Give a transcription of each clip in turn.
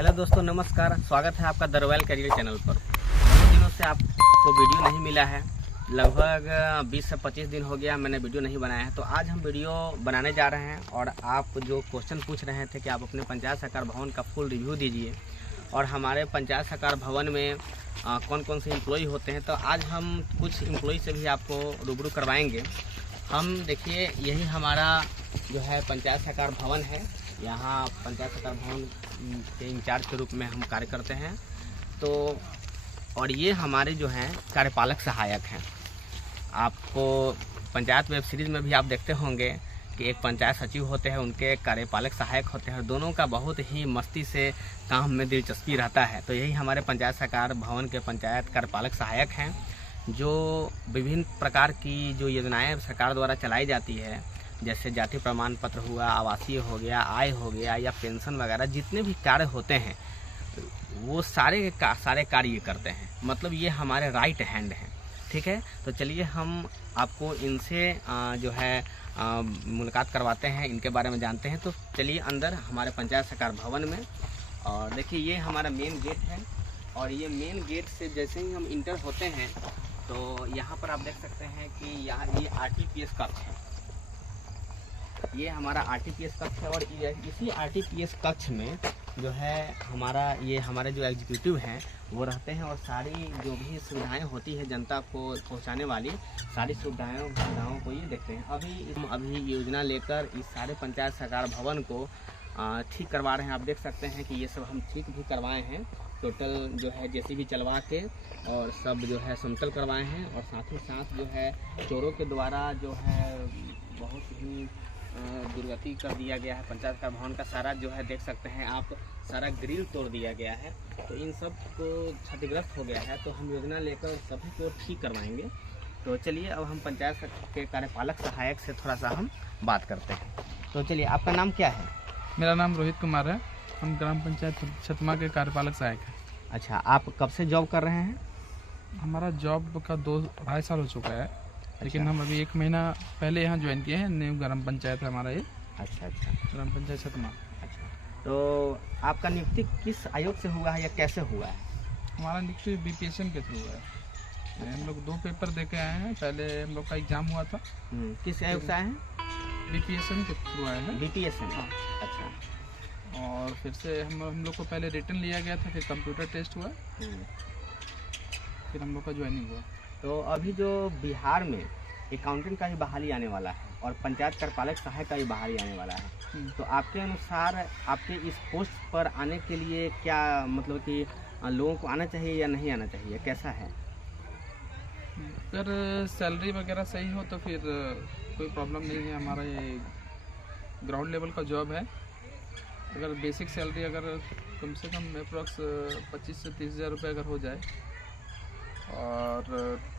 Hello दोस्तों, नमस्कार। स्वागत है आपका द रॉयल कैरियर चैनल पर। बहुत दिनों से आपको वीडियो नहीं मिला है, लगभग 20 से 25 दिन हो गया मैंने वीडियो नहीं बनाया है। तो आज हम वीडियो बनाने जा रहे हैं और आप जो क्वेश्चन पूछ रहे थे कि आप अपने पंचायत सहकार भवन का फुल रिव्यू दीजिए और हमारे पंचायत सहकार भवन में कौन कौन से एम्प्लॉय होते हैं, तो आज हम कुछ एम्प्लॉय से भी आपको रूबरू करवाएंगे। हम देखिए, यही हमारा जो है पंचायत सहकार भवन है। यहाँ पंचायत सहकार भवन के इंचार्ज के रूप में हम कार्य करते हैं। तो और ये हमारे जो हैं कार्यपालक सहायक हैं। आपको पंचायत वेब सीरीज़ में भी आप देखते होंगे कि एक पंचायत सचिव होते हैं, उनके कार्यपालक सहायक होते हैं। दोनों का बहुत ही मस्ती से काम में दिलचस्पी रहता है। तो यही हमारे पंचायत सहकार भवन के पंचायत कार्यपालक सहायक हैं, जो विभिन्न प्रकार की जो योजनाएं सरकार द्वारा चलाई जाती है, जैसे जाति प्रमाण पत्र हुआ, आवासीय हो गया, आय हो गया या पेंशन वगैरह, जितने भी कार्य होते हैं वो सारे कार्य करते हैं। मतलब ये हमारे राइट हैंड हैं। ठीक है, तो चलिए हम आपको इनसे जो है मुलाकात करवाते हैं, इनके बारे में जानते हैं। तो चलिए अंदर हमारे पंचायत सहकार भवन में। और देखिए, ये हमारा मेन गेट है और ये मेन गेट से जैसे ही हम इंटर होते हैं तो यहाँ पर आप देख सकते हैं कि यहाँ ये RTPS कक्ष है। ये हमारा RTPS कक्ष है और इसी RTPS कक्ष में जो है हमारे जो एग्जीक्यूटिव हैं वो रहते हैं और सारी जो भी सुविधाएं होती है जनता को पहुंचाने वाली सारी सुविधाओं को ये देखते हैं। अभी योजना लेकर इस सारे पंचायत सहकार भवन को ठीक करवा रहे हैं। आप देख सकते हैं कि ये सब हम ठीक भी करवाए हैं। टोटल जो है JCB चलवा के और सब जो है समतल करवाए हैं। और साथ ही साथ जो है चोरों के द्वारा जो है बहुत ही दुर्गति कर दिया गया है। पंचायत का भवन का सारा जो है देख सकते हैं आप, सारा ग्रिल तोड़ दिया गया है। तो इन सब को क्षतिग्रस्त हो गया है। तो हम योजना लेकर सभी को ठीक करवाएंगे। तो चलिए अब हम पंचायत के कार्यपालक सहायक से थोड़ा सा हम बात करते हैं। तो चलिए, आपका नाम क्या है? मेरा नाम रोहित कुमार है। हम ग्राम पंचायत छतमा के कार्यपालक सहायक हैं। अच्छा, आप कब से जॉब कर रहे हैं? हमारा जॉब का 2-2.5 साल हो चुका है। लेकिन हम अभी 1 महीना पहले यहाँ ज्वाइन किए हैं। न्यू ग्राम पंचायत है हमारा ये। अच्छा, ग्राम पंचायत छतमा। अच्छा, तो आपका नियुक्ति किस आयोग से हुआ है या कैसे हुआ है? हमारा नियुक्ति BPSN के थ्रू है। हम लोग 2 पेपर दे के आए हैं। पहले हम लोग का एग्जाम हुआ था। किस आयोग से आए हैं? BPSN के थ्रू आए हैं। BPSN। हाँ। अच्छा। और फिर से हम लोग को पहले रिटन लिया गया था, फिर कंप्यूटर टेस्ट हुआ, फिर हम लोग का ज्वाइनिंग हुआ। तो अभी जो बिहार में अकाउंटेंट का भी बहाली आने वाला है और पंचायत कार्यपालक सहायक का भी बहाली आने वाला है, तो आपके अनुसार आपके इस पोस्ट पर आने के लिए क्या मतलब कि लोगों को आना चाहिए या नहीं आना चाहिए, कैसा है? अगर सैलरी वगैरह सही हो तो फिर कोई प्रॉब्लम नहीं है। हमारा ये ग्राउंड लेवल का जॉब है। अगर बेसिक सैलरी अगर कम से कम अप्रॉक्स 25 से 30 हज़ार रुपये अगर हो जाए और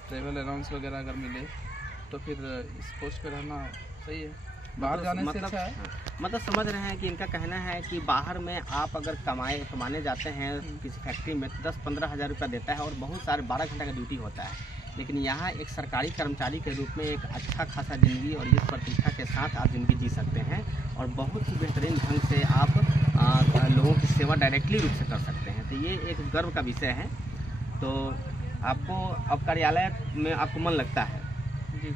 ट्रेवल अलाउंस वगैरह अगर मिले तो फिर इस पोस्ट पे रहना सही है। बाहर जाने से अच्छा है। मतलब समझ रहे हैं कि इनका कहना है कि बाहर में आप अगर कमाने जाते हैं किसी फैक्ट्री में 10-15 हज़ार रुपया देता है और बहुत सारे 12 घंटे का ड्यूटी होता है। लेकिन यहाँ एक सरकारी कर्मचारी के रूप में एक अच्छा खासा ज़िंदगी और इस प्रतिष्ठा के साथ आप ज़िंदगी जी सकते हैं और बहुत ही बेहतरीन ढंग से आप लोगों की सेवा डायरेक्टली रूप से कर सकते हैं। तो ये एक गर्व का विषय है। तो आपको अब कार्यालय में आपको मन लगता है? जी।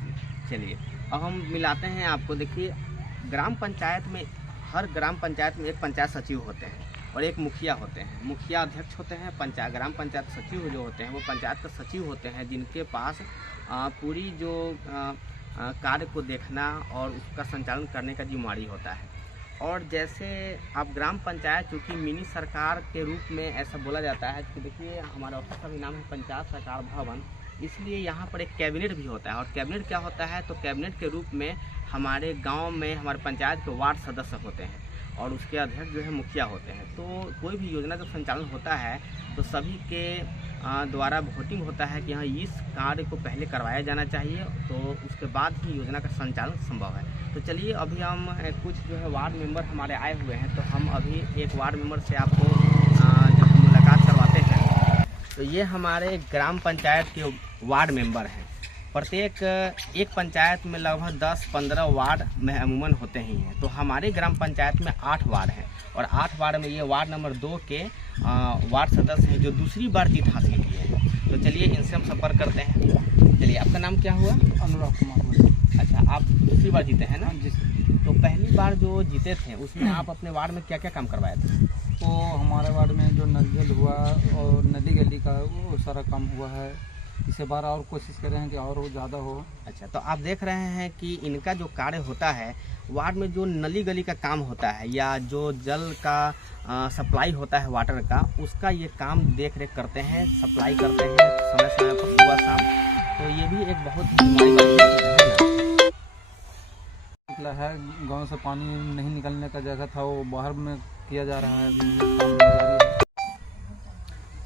चलिए अब हम मिलाते हैं आपको। देखिए, ग्राम पंचायत में हर ग्राम पंचायत में एक पंचायत सचिव होते हैं और एक मुखिया होते हैं। मुखिया अध्यक्ष होते हैं। ग्राम पंचायत सचिव जो होते हैं वो पंचायत का सचिव होते हैं, जिनके पास पूरी जो कार्य को देखना और उसका संचालन करने का जिम्मेदारी होता है। और जैसे आप ग्राम पंचायत चूँकि मिनी सरकार के रूप में ऐसा बोला जाता है कि देखिए, हमारा ऑफिस का भी नाम है पंचायत सहकार भवन, इसलिए यहाँ पर एक कैबिनेट भी होता है। और कैबिनेट क्या होता है? तो कैबिनेट के रूप में हमारे गांव में हमारे पंचायत के वार्ड सदस्य होते हैं और उसके अध्यक्ष जो है मुखिया होते हैं। तो कोई भी योजना जब संचालन होता है तो सभी के द्वारा वोटिंग होता है कि हाँ, इस कार्य को पहले करवाया जाना चाहिए, तो उसके बाद ही योजना का संचालन संभव है। तो चलिए, अभी हम कुछ जो है वार्ड मेंबर हमारे आए हुए हैं, तो हम अभी एक वार्ड मेंबर से आपको जब मुलाकात करवाते हैं। तो ये हमारे ग्राम पंचायत के वार्ड मेंबर हैं। प्रत्येक एक पंचायत में लगभग 10-15 वार्ड में अमूमन होते ही हैं। तो हमारे ग्राम पंचायत में 8 वार्ड हैं और 8 वार्ड में ये वार्ड नंबर 2 के वार्ड सदस्य हैं जो दूसरी बार जीत हासिल किए हैं। तो चलिए इनसे हम संपर्क करते हैं। चलिए, आपका नाम क्या हुआ? अनुराग कुमार। अच्छा, आप दूसरी बार जीते हैं ना? जी। तो पहली बार जो जीते थे उसमें आप अपने वार्ड में क्या क्या काम करवाए थे? तो हमारे वार्ड में जो नल जल हुआ और नदी गली का वो सारा काम हुआ है। इसे बार और कोशिश कर रहे हैं कि और वो ज़्यादा हो। अच्छा, तो आप देख रहे हैं कि इनका जो कार्य होता है वार्ड में, जो नली गली का काम होता है या जो जल का सप्लाई होता है वाटर का, उसका ये काम देख रेख करते हैं, सप्लाई करते हैं समय समय पर सुबह शाम। तो ये भी एक बहुत ही जिम्मेदारी वाली चीज़ है ना। निकला है, गांव से पानी नहीं निकलने का जगह था, वो बाहर में किया जा रहा है अभी काम जारी है।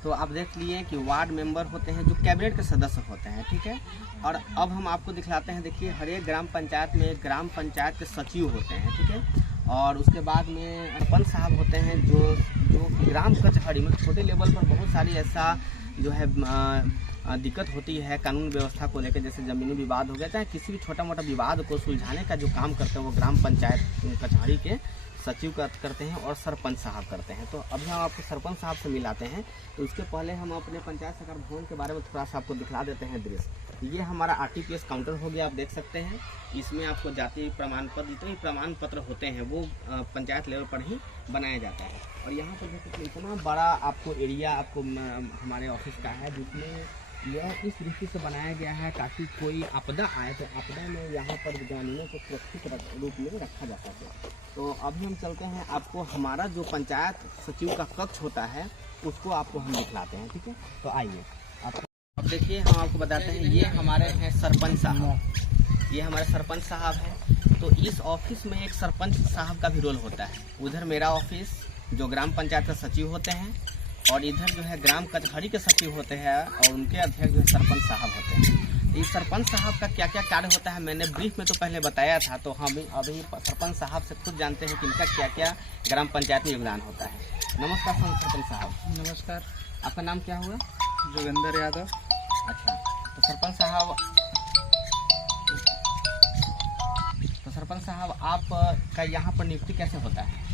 तो आप देख लिए कि वार्ड मेंबर होते हैं जो कैबिनेट के सदस्य होते हैं, ठीक है। और अब हम आपको दिखलाते हैं, देखिए हर एक ग्राम पंचायत में एक ग्राम पंचायत के सचिव होते हैं, ठीक है। और उसके बाद में सरपंच साहब होते हैं जो ग्राम कचहरी में छोटे लेवल पर बहुत सारी ऐसा जो है दिक्कत होती है कानून व्यवस्था को लेकर, जैसे ज़मीनी विवाद हो गया, चाहे किसी भी छोटा मोटा विवाद को सुलझाने का जो काम करते हैं वो ग्राम पंचायत कचहरी के सचिव करते हैं और सरपंच साहब करते हैं। तो अभी हम आपको सरपंच साहब से मिलाते हैं। तो उसके पहले हम अपने पंचायत सरकार भवन के बारे में थोड़ा सा आपको दिखला देते हैं दृश्य। ये हमारा RTPS काउंटर हो गया, आप देख सकते हैं। इसमें आपको जाति प्रमाण पत्र, जितने प्रमाण पत्र होते हैं वो पंचायत लेवल पर ही बनाया जाता है। और यहाँ पर देख सकते इतना बड़ा आपको एरिया आपको हमारे ऑफिस का है, जिसमें यह इस दृष्टि से बनाया गया है ताकि कोई आपदा आए तो आपदा में यहाँ पर ग्रामीणों को सुरक्षित रूप में रखा जा सके। तो अभी हम चलते हैं, आपको हमारा जो पंचायत सचिव का कक्ष होता है उसको आपको हम दिखलाते हैं, ठीक है। तो आइए, अब देखिए हम आपको बताते हैं, ये हमारे हैं सरपंच साहब, ये हमारे सरपंच साहब हैं। तो इस ऑफिस में एक सरपंच साहब का भी रोल होता है। उधर मेरा ऑफिस जो ग्राम पंचायत का सचिव होते हैं, और इधर जो है ग्राम कचहरी के सचिव होते हैं, और उनके अध्यक्ष जो सरपंच साहब होते हैं। इस सरपंच साहब का क्या क्या कार्य होता है मैंने ब्रीफ में तो पहले बताया था, तो हम अभी सरपंच साहब से खुद जानते हैं कि इनका क्या क्या ग्राम पंचायत में योगदान होता है। नमस्कार सरपंच साहब। नमस्कार। आपका नाम क्या हुआ? जोगिंदर यादव। अच्छा, तो सरपंच साहब आपका यहाँ पर नियुक्ति कैसे होता है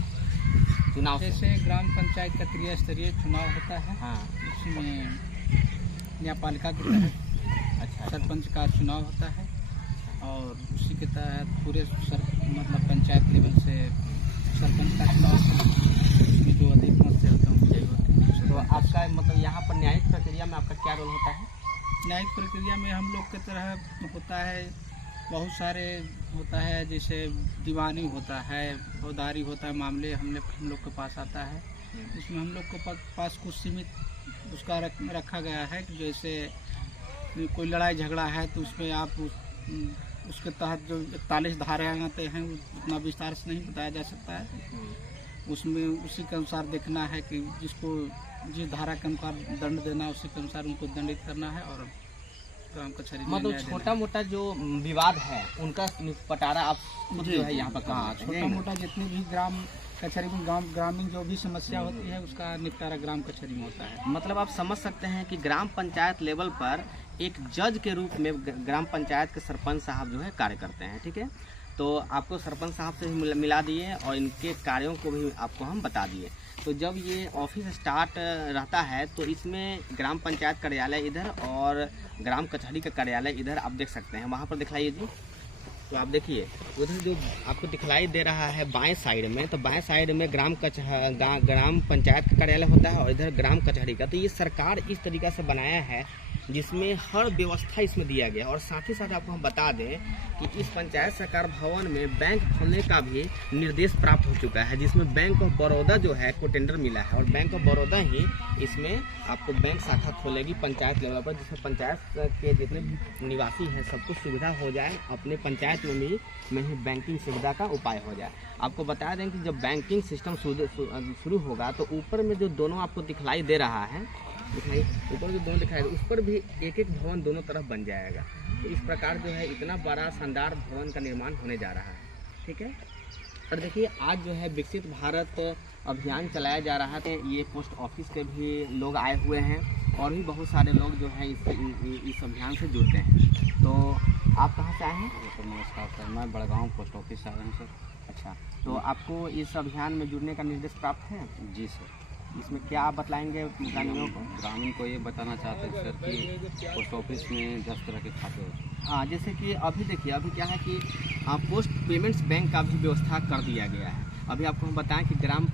चुनाव से? जैसे ग्राम पंचायत का त्रिस्तरीय चुनाव होता है, हाँ, उसमें न्यायपालिका के तहत अच्छा, सरपंच का चुनाव होता है, और उसी के तहत पूरे मतलब पंचायत लेवल से सरपंच का चुनाव होता है, उसमें जो अधिक मत से होता है उनके होते हैं। तो आपका मतलब यहाँ पर न्यायिक प्रक्रिया में आपका क्या रोल होता है? न्यायिक प्रक्रिया में हम लोग की तरह होता है, बहुत सारे होता है, जैसे दीवानी होता है, फौजदारी होता है, मामले हम लोग के पास आता है। इसमें हम लोग के पास कुछ सीमित उसका रखा गया है कि जैसे कोई लड़ाई झगड़ा है तो उसमें आप उसके तहत जो 41 धाराएँ आते हैं उतना विस्तार से नहीं बताया जा सकता है। उसमें उसी के अनुसार देखना है कि जिसको जिस धारा के अनुसार दंड देना है उसी के अनुसार उनको दंडित करना है। और ग्राम कचहरी मतलब छोटा मोटा जो विवाद है उनका निपटारा आप खुद जो है यहाँ पर हाँ, छोटा मोटा जितनी भी ग्राम कचहरी में ग्रामीण जो भी समस्या होती है उसका निपटारा ग्राम कचहरी में होता है। मतलब आप समझ सकते हैं कि ग्राम पंचायत लेवल पर एक जज के रूप में ग्राम पंचायत के सरपंच साहब जो है कार्य करते हैं, ठीक है। तो आपको सरपंच साहब से भी मिला दिए और इनके कार्यों को भी आपको हम बता दिए। तो जब ये ऑफिस स्टार्ट रहता है तो इसमें ग्राम पंचायत कार्यालय इधर और ग्राम कचहरी का कार्यालय इधर आप देख सकते हैं। वहाँ पर दिखलाइए जी। तो आप देखिए उधर जो आपको दिखलाई दे रहा है बाएं साइड में, तो बाएं साइड में ग्राम पंचायत का कार्यालय होता है और इधर ग्राम कचहरी का। तो ये सरकार इस तरीक़ा से बनाया है जिसमें हर व्यवस्था इसमें दिया गया। और साथ ही साथ आपको हम बता दें कि इस पंचायत सरकार भवन में बैंक खोलने का भी निर्देश प्राप्त हो चुका है, जिसमें बैंक ऑफ बड़ौदा जो है को टेंडर मिला है, और बैंक ऑफ बड़ौदा ही इसमें आपको बैंक शाखा खोलेगी पंचायत लेवल पर, जिसमें पंचायत के जितने भी निवासी हैं सबको सुविधा हो जाए, अपने पंचायत में ही बैंकिंग सुविधा का उपाय हो जाए। आपको बता दें कि जब बैंकिंग सिस्टम शुरू होगा तो ऊपर में जो दोनों आपको दिखलाई दे रहा है, ऊपर जो दोनों दिखाई उस पर भी एक एक भवन दोनों तरफ बन जाएगा। तो इस प्रकार जो है इतना बड़ा शानदार भवन का निर्माण होने जा रहा है, ठीक है। और देखिए आज जो है विकसित भारत अभियान चलाया जा रहा है। ये पोस्ट ऑफिस के भी लोग आए हुए हैं और भी बहुत सारे लोग जो हैं इस अभियान से जुड़ते हैं। तो आप कहाँ से आए हैं? तो नमस्कार सर, मैं बड़गांव पोस्ट ऑफिस से आया हूँ सर। अच्छा, तो आपको इस अभियान में जुड़ने का निर्देश प्राप्त है? जी सर। इसमें क्या आप बतलाएंगे ग्रामीणों को? ग्रामीण को ये बताना चाहते हैं सर कि पोस्ट ऑफिस में 10 तरह के खाते होते हैं। हाँ, जैसे कि अभी देखिए, अभी क्या है कि पोस्ट पेमेंट्स बैंक का भी व्यवस्था कर दिया गया है। अभी आपको हम बताएं कि ग्राम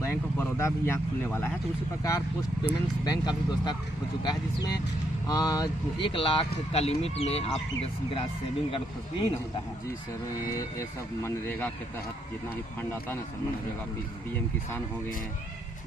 बैंक ऑफ बड़ौदा भी यहाँ खुलने वाला है, तो उसी प्रकार पोस्ट पेमेंट्स बैंक का भी व्यवस्था हो चुका है, जिसमें 1 लाख का लिमिट में आप सेविंग कर सकते ही ना होता है। जी सर, ये सब मनरेगा के तहत जितना भी फंड आता है ना सर, मनरेगा PM किसान हो गए हैं,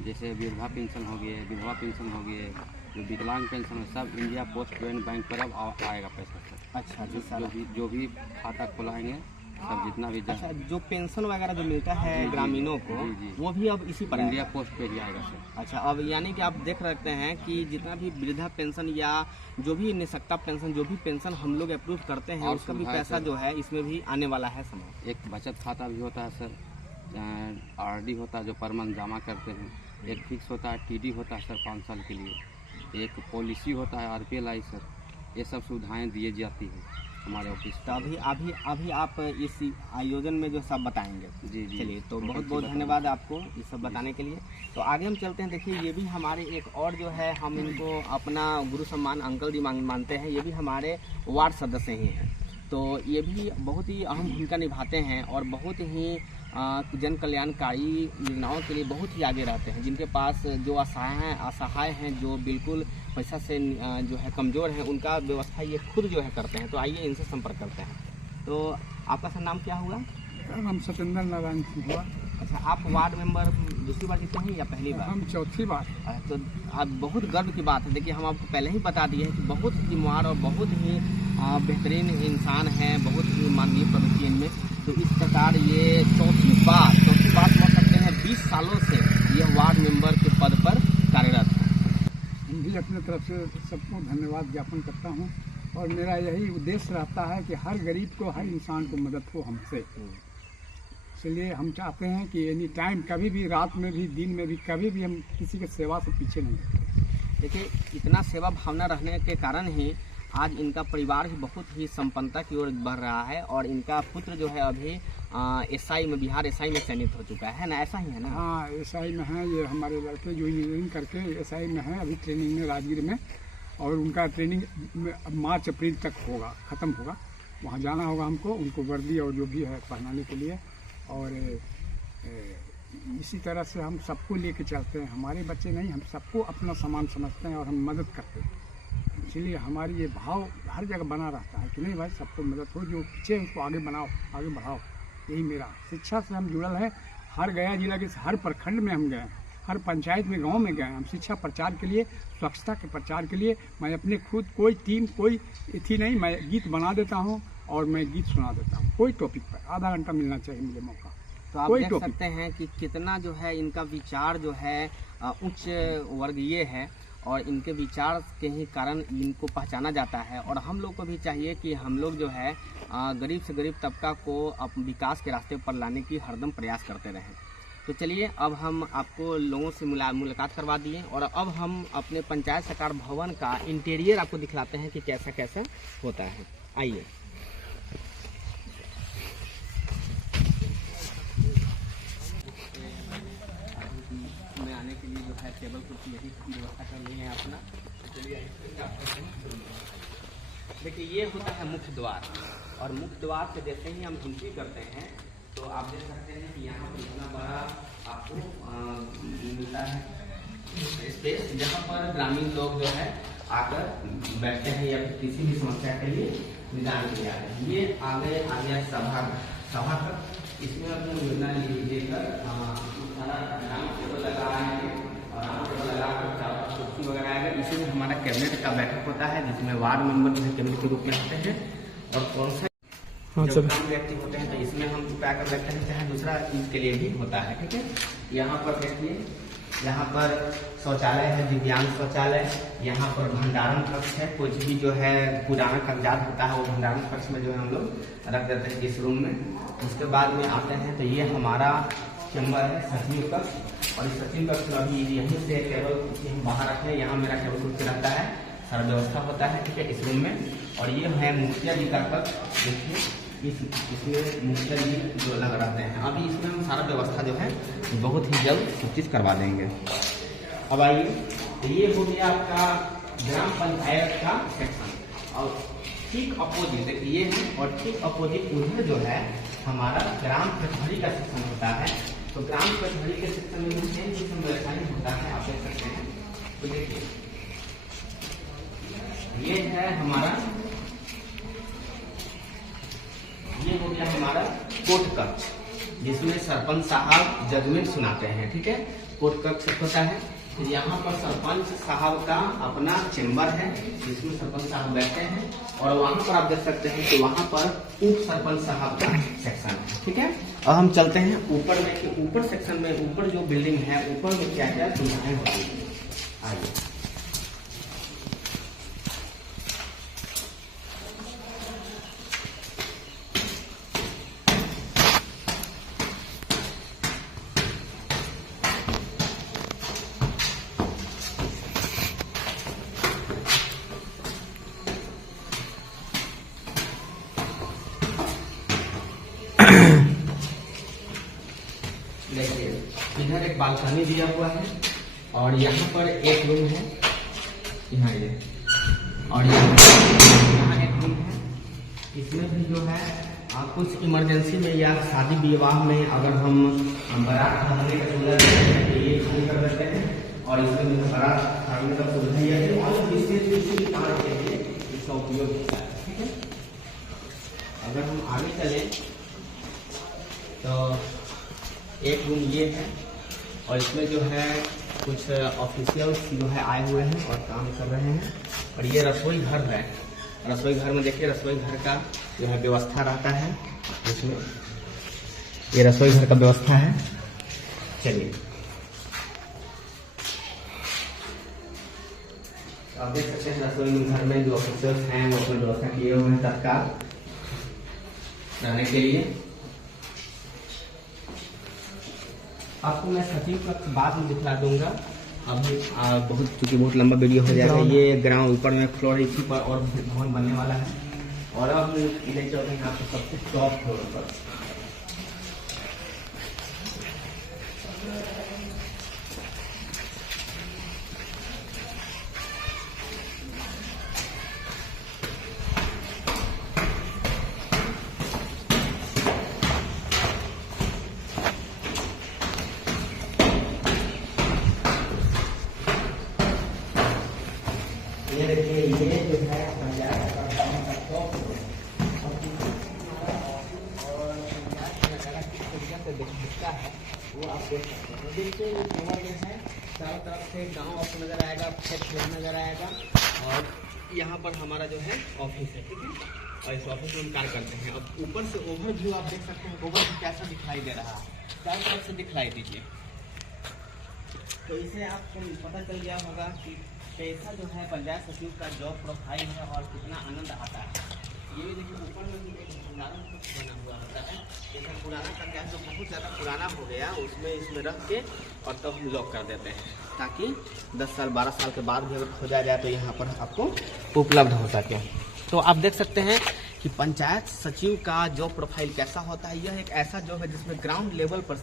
जैसे वृद्धा पेंशन हो गई है, विधवा पेंशन हो गई है, जो विकलांग पेंशन है, सब इंडिया पोस्ट पेमेंट बैंक पर अब आएगा पैसा सर। अच्छा जी सर, जो भी खाता खुलाएंगे सब जितना भी अच्छा, जो पेंशन वगैरह जो मिलता है ग्रामीणों को, जी। वो भी अब इसी पर इंडिया पोस्ट पे ही आएगा सर। अच्छा, अब यानी कि आप देख सकते हैं कि जितना भी वृद्धा पेंशन या जो भी निःशक्ता पेंशन, जो भी पेंशन हम लोग अप्रूव करते हैं, और उसका भी सुविधाएं पैसा सर। जो है इसमें भी आने वाला है समय। एक बचत खाता भी होता है सर, RD होता है जो पर मंथ जमा करते हैं, एक फिक्स होता है TD होता है सर 5 साल के लिए, एक पॉलिसी होता है RPLI सर। ये सब सुविधाएं दी जाती है हमारे ऑफिस। तो अभी आप इस आयोजन में जो सब बताएंगे। जी जी, चलिए, तो बहुत बहुत धन्यवाद आपको ये सब बताने के लिए। तो आगे हम चलते हैं। देखिए, ये भी हमारे एक और जो है, हम इनको अपना गुरु सम्मान अंकल जी मानते हैं। ये भी हमारे वार्ड सदस्य ही हैं, तो ये भी बहुत ही अहम भूमिका निभाते हैं और बहुत ही जन कल्याणकारी योजनाओं के लिए बहुत ही आगे रहते हैं। जिनके पास जो असहाय हैं, जो बिल्कुल पैसा से जो है कमज़ोर हैं, उनका व्यवस्था ये खुद जो है करते हैं। तो आइए इनसे संपर्क करते हैं। तो आपका सर नाम क्या हुआ? हम सत्येंद्र नारायण सिंह हुआ। अच्छा, आप वार्ड मेंबर दूसरी बार जीते हैं या पहली बार? हम चौथी बार। तो आप बहुत गर्व की बात है। देखिए, हम आपको पहले ही बता दिए हैं कि बहुत ही जिम्मेवार और बहुत ही बेहतरीन इंसान हैं, बहुत ही मानवीय प्रवृत्ति इनमें। तो इस प्रकार ये चौथी बार बोल सकते हैं, 20 सालों से ये वार्ड मेंबर के पद पर कार्यरत है। हम भी अपने तरफ से सबको धन्यवाद ज्ञापन करता हूँ और मेरा यही उद्देश्य रहता है कि हर गरीब को, हर इंसान को मदद हो हमसे। इसलिए हम चाहते हैं कि एनी टाइम, कभी भी, रात में भी, दिन में भी, कभी भी हम किसी के सेवा से पीछे नहीं हटते। देखिए, इतना सेवा भावना रहने के कारण ही आज इनका परिवार भी बहुत ही संपन्नता की ओर बढ़ रहा है और इनका पुत्र जो है अभी SI में, बिहार SI में चयनित हो चुका है ना? ऐसा ही है ना? हाँ, SI में है। ये हमारे लड़के जो इंजीनियरिंग करके SI में है, अभी ट्रेनिंग में राजगीर में, और उनका ट्रेनिंग मार्च अप्रैल तक होगा, ख़त्म होगा। वहाँ जाना होगा हमको, उनको वर्दी और जो भी है पहनाने के लिए। और इसी तरह से हम सबको लेके चलते हैं। हमारे बच्चे नहीं, हम सबको अपना सामान समझते हैं और हम मदद करते हैं। इसलिए हमारी ये भाव हर जगह बना रहता है कि नहीं भाई, सबको मदद हो, जो पीछे है उसको आगे बनाओ, आगे बढ़ाओ। यही मेरा शिक्षा से हम जुड़ल है। हर गया जिला के हर प्रखंड में हम गए, हर पंचायत में, गांव में गए। हम शिक्षा प्रचार के लिए, स्वच्छता के प्रचार के लिए, मैं अपने खुद कोई टीम, कोई इथी नहीं, मैं गीत बना देता हूँ और मैं गीत सुना देता हूँ। कोई टॉपिक पर आधा घंटा मिलना चाहिए मुझे मौका। तो आप देख सकते हैं कि कितना जो है इनका विचार जो है उच्च वर्गीय है और इनके विचार के ही कारण इनको पहचाना जाता है। और हम लोग को भी चाहिए कि हम लोग जो है गरीब से गरीब तबका को विकास के रास्ते पर लाने की हरदम प्रयास करते रहें। तो चलिए, अब हम आपको लोगों से मुलाकात करवा दिए और अब हम अपने पंचायत सरकार भवन का इंटीरियर आपको दिखलाते हैं कि कैसा कैसा होता है। आइए। में आने के लिए जो है टेबल कुर्सी यही व्यवस्था कर ली है अपना। देखिए, ये होता है मुख्य द्वार और मुख्य द्वार से जैसे ही हम एंट्री करते हैं तो आप देख सकते हैं कि यहाँ पर इतना बड़ा आपको मिलता है स्पेस, जहाँ पर ग्रामीण लोग जो है आकर बैठते हैं या फिर किसी भी समस्या के लिए निदान के लिए आते हैं। ये आगे आगे सभा तक इसमें अपनी योजना लेकर सारा राउंड टेबल लगाएंगे और राउंड टेबल लगाकर कुर्सी वगैरह आएगा। इसी में हमारा कैबिनेट का बैठक होता है, जिसमें वार्ड मेंबर जो कैबिनेट के रूप में आते हैं और कौन सा जब काम व्यक्ति होते हैं तो इसमें हम छुपा कर बैठते हैं, चाहे दूसरा चीज के लिए भी होता है। ठीक है, यहाँ पर देखिए, यहाँ पर शौचालय है, दिव्यांग शौचालय। यहाँ पर भंडारण कक्ष है, कुछ भी जो है पुराना कागजात होता है वो भंडारण कक्ष में जो है हम लोग रख देते हैं इस रूम में। उसके बाद में आते हैं तो ये हमारा चैम्बर है, सचिव कक्ष। और इस सचिव कक्ष में अभी यहीं से टेबल कुर्सी हम बाहर रखते हैं, यहाँ मेरा टेबल कुर्सी रहता है, सारा व्यवस्था होता है। ठीक है, इस रूम में। और ये है मुखिया जी का कक्ष। देखिए, इसमें मुख्य जो अलग रहते हैं। अभी इसमें हम सारा व्यवस्था जो है बहुत ही जल्द सब चीज़ करवा देंगे। अब आइए, तो ये हो गया आपका ग्राम पंचायत का सेक्शन, और ठीक अपोजिट देखिए ये है, और ठीक अपोजिट उधर जो है हमारा ग्राम प्रभारी का सेक्शन होता है। तो ग्राम प्रभारी के सेक्शन में भी सेम सिस्टम वैसा ही होता है, आप देख सकते हैं। तो देखिए ये है हमारा, ये हो गया हमारा कोर्ट कक्ष, जिसमें सरपंच साहब जजमेंट सुनाते हैं, ठीक है। कोर्ट कक्ष होता है। फिर यहाँ पर सरपंच साहब का अपना चेम्बर है, जिसमें सरपंच साहब बैठते हैं, और वहाँ पर आप देख सकते हैं कि वहाँ पर उप सरपंच साहब का सेक्शन है, ठीक है। अब हम चलते हैं ऊपर में, कि ऊपर सेक्शन में, ऊपर जो बिल्डिंग है, ऊपर में क्या क्या सुविधाएं होती है। आइए, देखिए इधर एक बालकनी दिया हुआ है, और यहाँ पर एक रूम है, यहाँ ये, और यहाँ एक रूम है। इसमें भी जो है कुछ इमरजेंसी में या शादी विवाह में अगर हम बारात खाने का सुविधा देते हैं तो ये खाली कर देते हैं, और इसमें भी बारात खाने का सुविधा यह है, और विशेष किसी भी काम के लिए इसका उपयोग होता है, ठीक है। अगर हम आगे चले तो एक रूम ये है, और इसमें जो है कुछ ऑफिशियल्स जो है आए हुए हैं और काम कर रहे हैं। और ये रसोई घर है, रसोई घर में देखिए रसोई घर का जो है व्यवस्था रहता है, इसमें ये रसोई घर का व्यवस्था है। चलिए आप देख सकते हैं रसोई घर में जो ऑफिसर्स हैं वो अपनी व्यवस्था किए हुए हैं तत्काल रहने के लिए। आपको मैं सचिव का बाद में दिखला दूंगा, अभी चूंकि बहुत लंबा वीडियो हो जाएगा। ये ग्राउंड ऊपर में फ्लोर इसी पर और भवन बनने वाला है, और अब हम ले चलते हैं आपको सबसे टॉप फ्लोर पर। ये देखिए ये जो है पंचायत का टॉप फ्लोर, और पंचायत किस तरीके से दिखता है वो आप देख सकते हैं। देखिए ये केवल जो है चारों तरफ से गांव आपको नजर आएगा, खेत नजर आएगा, और यहाँ पर हमारा जो है ऑफिस है, ठीक है। और इस ऑफिस में हम कार्य करते हैं। अब ऊपर से ओवरव्यू आप देख सकते हैं, ओवरव्यू कैसा दिखाई दे रहा है, चारों तरफ से दिखलाई दीजिए। तो इसे आपको पता चल गया होगा कि कैसा जो है पंचायत सचिव का जॉब प्रोफाइल है और कितना आनंद आता है। ये भी देखिए ऊपर में भी एक भंडारण बना हुआ होता है, जैसे पुराना का गैस जो बहुत ज़्यादा पुराना हो गया उसमें इसमें रख के और तब हम लॉक कर देते हैं, ताकि 10 साल 12 साल के बाद भी अगर खोजा जाए तो यहाँ पर आपको उपलब्ध हो सके। तो आप देख सकते हैं कि पंचायत सचिव का जॉब प्रोफाइल कैसा होता है। यह एक ऐसा जॉब है जिसमें ग्राउंड लेवल पर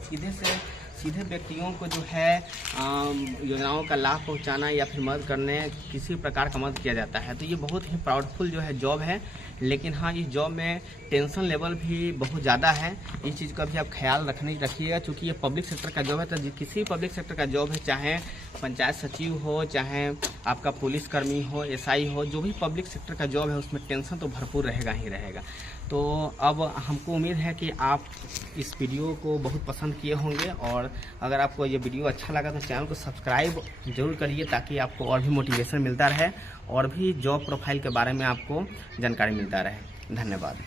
सीधे व्यक्तियों को जो है योजनाओं का लाभ पहुंचाना या फिर मदद करने किसी प्रकार का मदद किया जाता है। तो ये बहुत ही प्राउडफुल जो है जॉब है, लेकिन हाँ इस जॉब में टेंशन लेवल भी बहुत ज़्यादा है। इस चीज़ का भी आप ख्याल रखिएगा, क्योंकि ये पब्लिक सेक्टर का जॉब है। तो किसी पब्लिक सेक्टर का जॉब है, चाहे पंचायत सचिव हो, चाहे आपका पुलिसकर्मी हो, एसआई हो, जो भी पब्लिक सेक्टर का जॉब है उसमें टेंशन तो भरपूर रहेगा ही रहेगा। तो अब हमको उम्मीद है कि आप इस वीडियो को बहुत पसंद किए होंगे, और अगर आपको ये वीडियो अच्छा लगा तो चैनल को सब्सक्राइब जरूर करिए, ताकि आपको और भी मोटिवेशन मिलता रहे और भी जॉब प्रोफाइल के बारे में आपको जानकारी मिलता रहे। धन्यवाद।